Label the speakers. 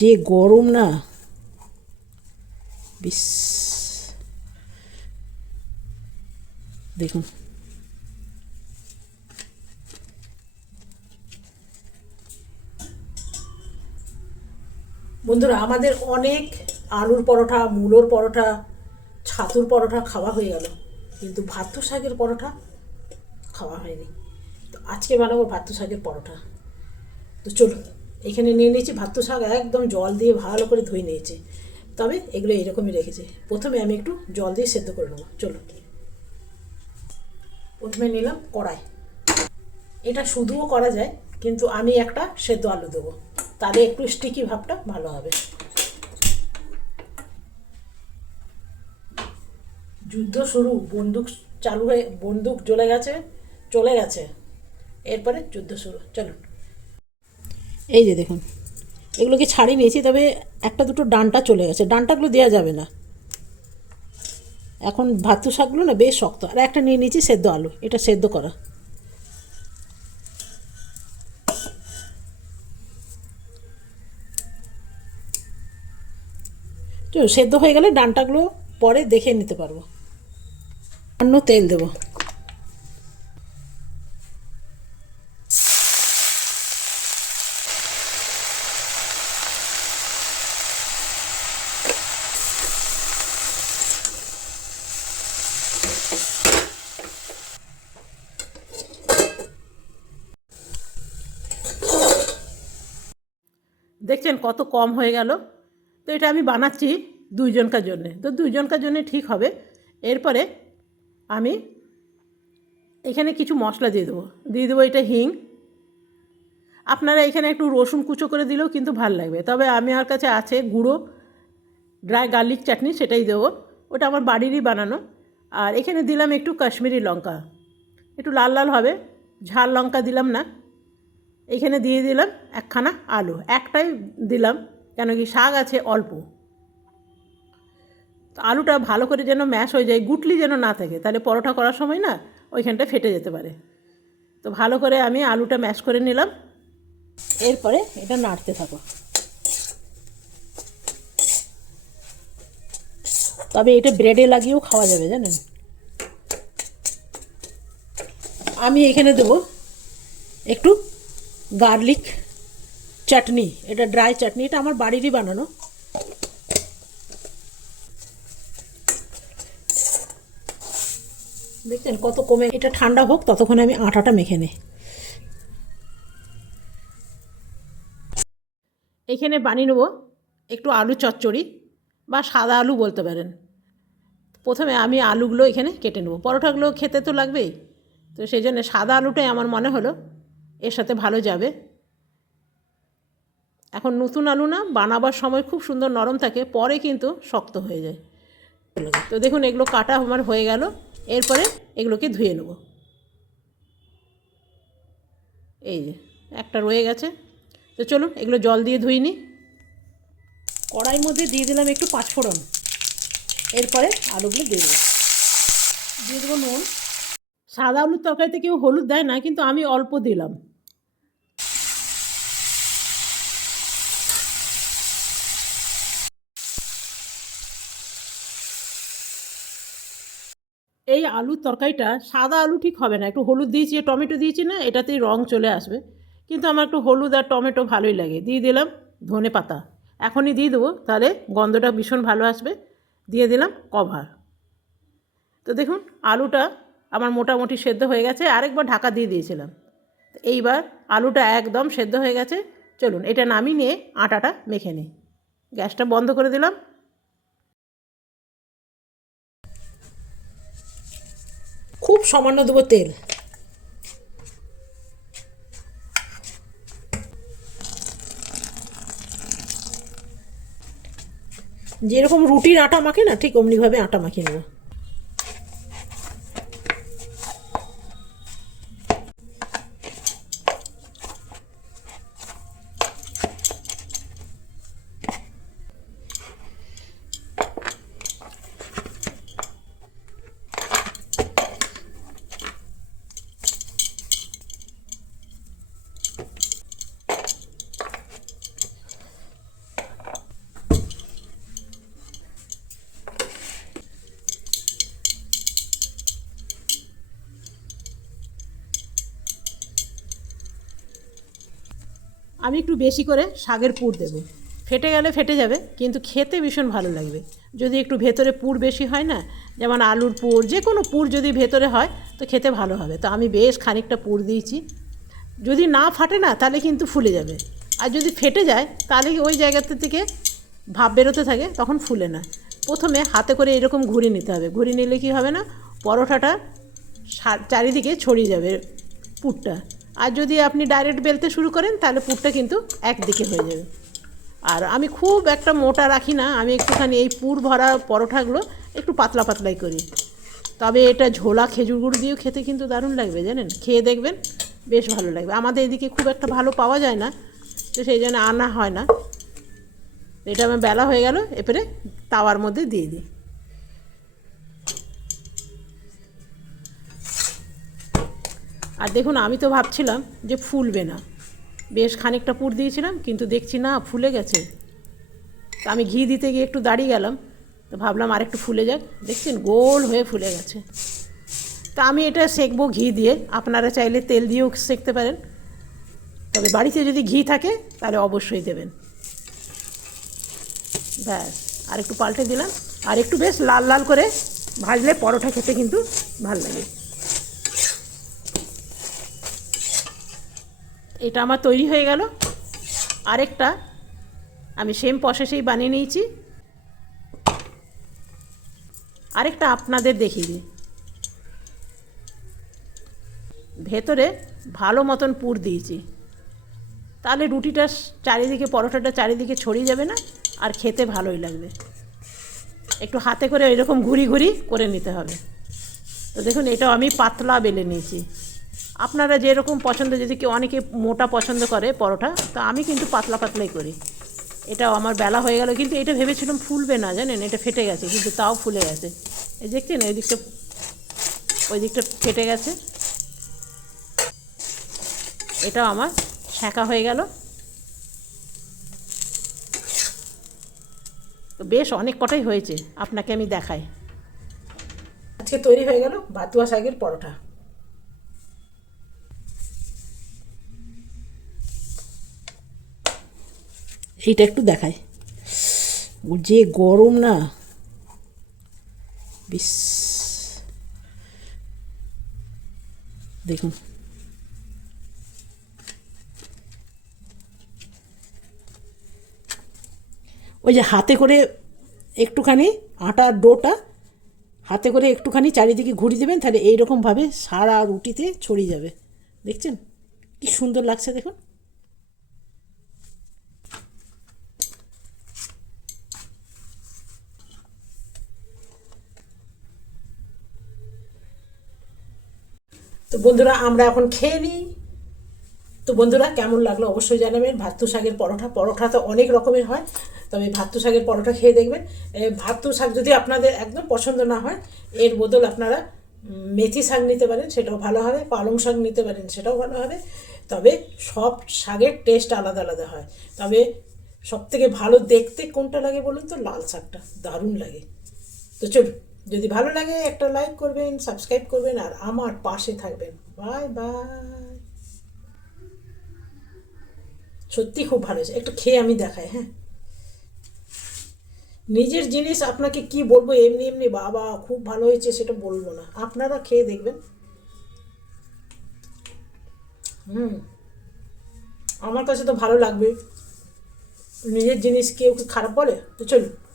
Speaker 1: যে গরম না। বিস। দেখুন। বন্ধুরা, আমাদের অনেক আলুর পরোটা মূলোর পরোটা ছাতুর পরোটা খাওয়া হয়ে গেল। কিন্তু ভাত শাকের পরোটা খাওয়া হয়নি। তো আজকে বানাবো ভাত শাকের পরোটা তো চলো এখানে নিয়ে নিয়েছি, ভাত শাক একদম জল দিয়ে ভালো করে ধুয়ে নিয়েছি। তবে এগুলো এরকমই রেখেছি। প্রথমে আমি একটু জল দিয়ে সেদ্ধ করে নেব। চলো প্রথমে নিলাম কড়াই। এটা শুধুও করা যায়, কিন্তু আমি একটা সেদ্ধ আলু দেবো। তাহলে একটু স্টিকি ভাবটা ভালো হবে। যুদ্ধ শুরু, বন্দুক চালু হয়ে, বন্দুক জ্বলে গেছে, চলে গেছে। এরপরে যুদ্ধ শুরু। চলুন। এই যে দেখুন, এগুলোকে ছাড়িয়ে নিয়েছি, তবে একটা দুটো ডানটা চলে গেছে। ডানটাগুলো দেওয়া যাবে না। এখন ভাতু শাকগুলো না বেশ শক্ত। আর একটা নিয়ে নিয়েছি সেদ্ধ আলু। এটা সেদ্ধ করা। সেদ্ধ হয়ে গেলে ডানটাগুলো পরে দেখে নিতে পারব। অন্য তেল দেবো দেখছেন কত কম হয়ে গেল। তো এটা আমি বানাচ্ছি দুইজনকার জন্যে। তো দুইজনকার জন্যে ঠিক হবে। এরপরে আমি এখানে কিছু মশলা দিয়ে দেবো। দিয়ে দেবো এটা হিং। আপনারা এখানে একটু রসুন কুচো করে দিলেও কিন্তু ভালো লাগবে। তবে আমি আমার কাছে আছে গুঁড়ো, ড্রাই গার্লিক চাটনি সেটাই দেবো। ওটা আমার বাড়িরই বানানো। আর এখানে দিলাম একটু কাশ্মীরি লঙ্কা। একটু লাল লাল হবে। ঝাল লঙ্কা দিলাম না। এখানে দিয়ে দিলাম একখানা আলু। একটাই দিলাম, কেন কি শাক আছে অল্প। আলুটা ভালো করে যেন ম্যাশ হয়ে যায়, গুটলি যেন না থাকে, তাহলে পরোটা করার সময় না ওইখানটা ফেটে যেতে পারে। তো ভালো করে আমি আলুটা ম্যাশ করে নিলাম, এরপরে এটা নাড়তে থাকো। তবে এটা ব্রেডে লাগিয়েও খাওয়া যাবে, জানেন? আমি এখানে দেবো একটু গার্লিক চাটনি, এটা ড্রাই চাটনি, এটা আমার বাড়িরই বানানো। দেখছেন কত কমে, এটা ঠান্ডা হোক, ততক্ষণে আমি আটাটা মেখে নিই। এখানে বানিয়ে নেব একটু আলু চচ্চড়ি, বা সাদা আলু বলতে পারেন। প্রথমে আমি আলুগুলো এখানে কেটে নেব। পরোটাগুলো খেতে তো লাগবেই, তো সেই জন্য সাদা আলুটাই আমার মনে হলো। এর সাথে ভালো যাবে। এখন নতুন আলু না, বানাবার সময় খুব সুন্দর নরম থাকে, পরে কিন্তু শক্ত হয়ে যায়। তো দেখুন, এগুলো কাটা আমার হয়ে গেল। এরপরে এগুলোকে ধুয়ে নেব। এই যে, একটা রয়ে গেছে। তো চলুন, এগুলো জল দিয়ে ধুই নি। কড়াইয়ের মধ্যে দিয়ে দিলাম একটু পাঁচফোড়ন। এরপরে আলুগুলো দিয়ে দেবো। দিয়ে দেবো নুন। সাদা আলুর তরকারিতে কেউ হলুদ দেয় না, কিন্তু আমি অল্প দিলাম। এই আলুর তরকারিটা সাদা আলু ঠিক হবে না। একটু হলুদ দিয়েছি, টমেটো দিয়েছি না, এটাতেই রং চলে আসবে। কিন্তু আমার একটু হলুদ আর টমেটো ভালোই লাগে। দিয়ে দিলাম ধনে পাতা। এখনই দিয়ে দেবো, তাহলে গন্ধটা ভীষণ ভালো আসবে। দিয়ে দিলাম কভার তো দেখুন, আলুটা আমার মোটামুটি সেদ্ধ হয়ে গেছে। আরেকবার ঢাকা দিয়ে দিয়েছিলাম। এইবার আলুটা একদম সেদ্ধ হয়ে গেছে। চলুন, এটা নামিয়ে নিয়ে আটাটা মেখে নিই। গ্যাসটা বন্ধ করে দিলাম। খুব সামান্য দেবো তেল। যেরকম রুটির আটা মাখে না ঠিক অমনিভাবে আটা মাখিয়ে নেব। আমি একটু বেশি করে শাকের পুর দেব। ফেটে গেলে ফেটে যাবে, কিন্তু খেতে ভীষণ ভালো লাগবে। যদি একটু ভেতরে পুর বেশি হয় না, যেমন আলুর পুর, যে কোনো পুর যদি ভেতরে হয়, তো খেতে ভালো হবে। তো আমি বেশ খানিকটা পুর দিয়েছি। যদি না ফাটে না, তাহলে কিন্তু ফুলে যাবে। আর যদি ফেটে যায়, তাহলে ওই জায়গাতে থেকে ভাব বেরোতে থাকে, তখন ফুলে না। প্রথমে হাতে করে এরকম ঘুরিয়ে নিতে হবে। ঘুরিয়ে নিলে কি হবে না, পরোটাটা চারিদিকে ছড়িয়ে যাবে পুরটা। আর যদি আপনি ডাইরেক্ট বেলতে শুরু করেন, তাহলে পুরটা কিন্তু একদিকে হয়ে যাবে। আর আমি খুব একটা মোটা রাখি না, আমি একটুখানি এই পুর ভরা পরোটাগুলো একটু পাতলা পাতলাই করি। তবে এটা ঝোলা খেজুর গুড় দিয়েও খেতে কিন্তু দারুণ লাগবে, জানেন? খেয়ে দেখবেন বেশ ভালো লাগবে। আমাদের এদিকে খুব একটা ভালো পাওয়া যায় না, তো সেই জন্য আনা হয় না। এটা আমার বেলা হয়ে গেল, এরপরে তাওয়ার মধ্যে দিয়ে দিই। আর দেখুন, আমি তো ভাবছিলাম যে ফুলবে না। বেশ খানিকটা পুর দিয়েছিলাম, কিন্তু দেখছি না, ফুলে গেছে। তো আমি ঘি দিতে গিয়ে একটু দাঁড়িয়ে গেলাম, তো ভাবলাম আর একটু ফুলে যাক। দেখছেন, গোল হয়ে ফুলে গেছে। তা আমি এটা সেকবো ঘি দিয়ে। আপনারা চাইলে তেল দিয়েও সেকতে পারেন। তবে বাড়িতে যদি ঘি থাকে, তাহলে অবশ্যই দেবেন। ব্যাস আর একটু পাল্টে দিলাম। আর একটু বেশ লাল লাল করে ভাজলে পরোটা খেতে কিন্তু ভালো লাগে। এটা আমার তৈরি হয়ে গেল। আরেকটা, আমি সেম প্রসেসেই বানিয়ে নিয়েছি। আরেকটা আপনাদের দেখিয়ে দিই। ভেতরে ভালো মতন পুর দিয়েছি। তাহলে রুটিটা চারিদিকে, পরোটাটা চারিদিকে ছড়িয়ে যাবে না, আর খেতে ভালোই লাগবে। একটু হাতে করে এরকম ঘুরি ঘুরি করে নিতে হবে। তো দেখুন, এটাও আমি পাতলা বেলে নিয়েছি। আপনারা যেরকম পছন্দ, যদি কেউ অনেকে মোটা পছন্দ করে পরোটা, তো আমি কিন্তু পাতলা পাতলাই করি। এটাও আমার বেলা হয়ে গেল, কিন্তু এটা ভেবেছিলাম ফুলবে না, জানেন? এটা ফেটে গেছে, কিন্তু তাও ফুলে গেছে। এই দেখছেন ওই দিকটা ওই দিকটা ফেটে গেছে। এটাও আমার ছ্যাঁকা হয়ে গেল। তো বেশ অনেক কটাই হয়েছে, আপনাকে আমি দেখাই। আজকে তৈরি হয়ে গেল বাতুয়া শাকের পরোটা। এইটা একটু দেখাই। ও যে গরম না। বিস। দেখুন। ওই যে হাতে করে একটুখানি আটার ডোটা হাতে করে একটুখানি চারিদিকে ঘুরিয়ে দেবেন, তাহলে এইরকমভাবে সারা রুটিতে ছড়িয়ে যাবে। দেখছেন? কি সুন্দর লাগছে দেখুন। তো বন্ধুরা আমরা এখন খেয়ে নিই। তো বন্ধুরা কেমন লাগল অবশ্যই জানাবেন। ভাত্তু শাকের পরোটা পরোটা তো অনেক রকমের হয় তবে ভাত্তু শাকের পরোটা খেয়ে দেখবেন। এ, ভাত্তু শাক যদি আপনাদের একদম পছন্দ না হয় এর বদল আপনারা মেথি শাক নিতে পারেন সেটাও ভালো হবে। পালং শাক নিতে পারেন সেটাও ভালো হবে। তবে সব শাকের টেস্ট আলাদা আলাদা হয়। তবে সব থেকে ভালো দেখতে কোনটা লাগে বলুন তো? লাল শাকটা দারুণ লাগে। তো চলুন। যদি ভালো লাগে, একটা লাইক করবেন সাবস্ক্রাইব করবেন, আর আমার পাশে থাকবেন। বাই বাই সত্যি খুব ভালো হয়েছে। একটু খেয়ে আমি দেখাই হ্যাঁ। নিজের জিনিস আপনাকে কি বলব, এমনি এমনি, বাবা, খুব ভালো হয়েছে, সেটা বলব না। আপনারা খেয়ে দেখবেন। হুম। আমার কাছে তো ভালো লাগবে। নিজের জিনিস কেউ কি খারাপ বলে? তো চলুন।